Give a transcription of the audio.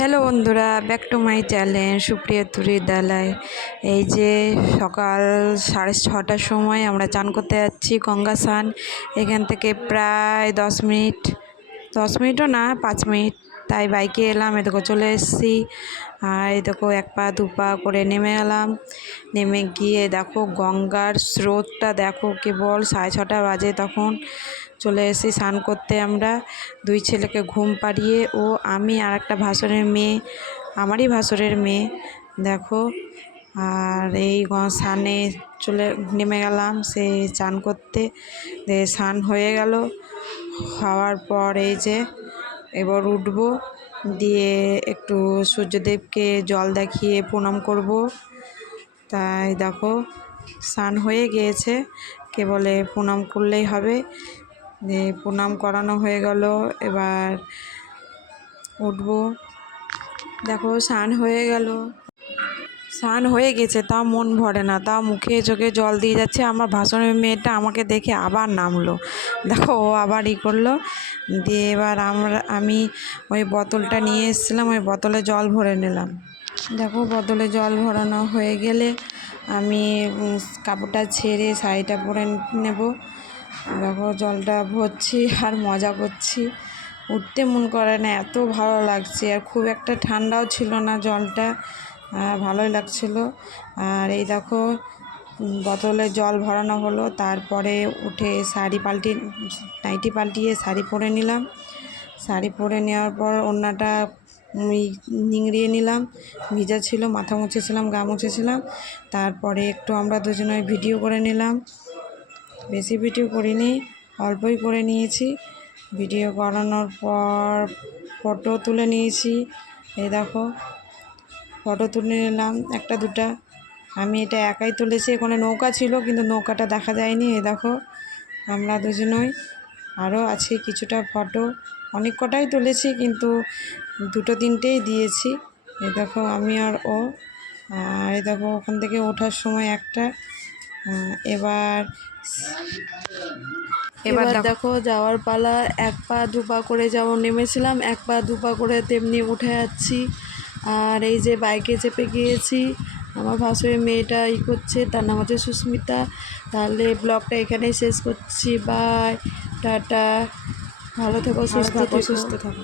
Hello বন্ধুরা, back to my channel Supriya তুরির দালায়। এই যে সকাল 6:30টার সময় আমরা চান করতে যাচ্ছি, গঙ্গা স্নান। এখান থেকে প্রায় 10 মিনিটও না, 5 মিনিট। তাই বাইকে এলাম, এদিকে চলে এসেছি। আর এই দেখো এক পা দু পা করে নেমে এলাম। নেমে গিয়ে দেখো গঙ্গার স্রোতটা দেখো, কেবল 6:30 বাজে তখন চলে এসেছি স্নান করতে। আমরা দুই ছেলেকে ঘুম পাড়িয়ে, ও আমি আর একটা ভাসুরের মেয়ে, আমারই ভাসুরের মেয়ে দেখো। আর এই স্নানে নেমে গেলাম সে চান করতে। স্নান হয়ে গেল, হওয়ার পর এই যে এবার উঠবো, দিয়ে একটু সূর্যদেবকে জল দেখিয়ে প্রণাম করব। তাই দেখো স্নান হয়ে গিয়েছে, কেবলে প্রণাম করলেই হবে। প্রণাম করানো হয়ে গেল, এবার উঠবো। দেখো স্নান হয়ে গেছে, তাও মন ভরে না, তাও মুখে চোখে জল দিয়ে যাচ্ছে। আমার ভাসুরের মেয়েটা আমাকে দেখে আবার নামলো, দেখো ও আবার করলো। দিয়ে এবার আমি ওই বোতলটা নিয়ে এসেছিলাম, ওই বোতলে জল ভরে নিলাম। দেখো বোতলে জল ভরানো হয়ে গেলে আমি কাপড়টা ছেড়ে শাড়িটা পরে নেব। দেখো জলটা ভরছি আর মজা করছি, উঠতে মন করে না, এত ভালো লাগছে। আর খুব একটা ঠান্ডাও ছিল না জলটা, ভালোই লাগছিল। আর এই দেখো বোতলে জল ভরানো হলো, তারপরে উঠে নাইটি পাল্টিয়ে শাড়ি পরে নিলাম। শাড়ি পরে নেওয়ার পর ওড়নাটা নিংড়িয়ে নিলাম, ভিজা ছিল, মাথা মুছেছিলাম, গা মুছেছিলাম। তারপরে একটু আমরা দুজনে ভিডিও করে নিলাম, বেশি ভিডিও করিনি, অল্পই করে নিয়েছি। ভিডিও করানোর পর ফটো তুলে নিয়েছি। এই দেখো ফটো তুলে নিলাম একটা দুটা, আমি এটা একাই তুলেছি। এখানে নৌকা ছিল কিন্তু নৌকাটা দেখা যায়নি। এই দেখো আমরা দুজনই, আরও আছে কিছুটা ফটো, অনেক কটাই তুলেছি কিন্তু দুটো তিনটেই দিয়েছি। এই দেখো আমি আর ও। আর এই দেখো ওখান থেকে ওঠার সময় একটা। এবার দেখো যাওয়ার পালা, এক পা দু পা করে যেমন নেমেছিলাম, এক পা দু পা করে তেমনি উঠে যাচ্ছি। আর এই যে বাইকে চেপে গিয়েছি, আমার ভাসুরের মেয়েটা করছে, তার নাম হচ্ছে সুস্মিতা। তাহলে ব্লগটা এখানেই শেষ করছি, বাই, টাটা, ভালো থেকো, সুস্থ থাকো।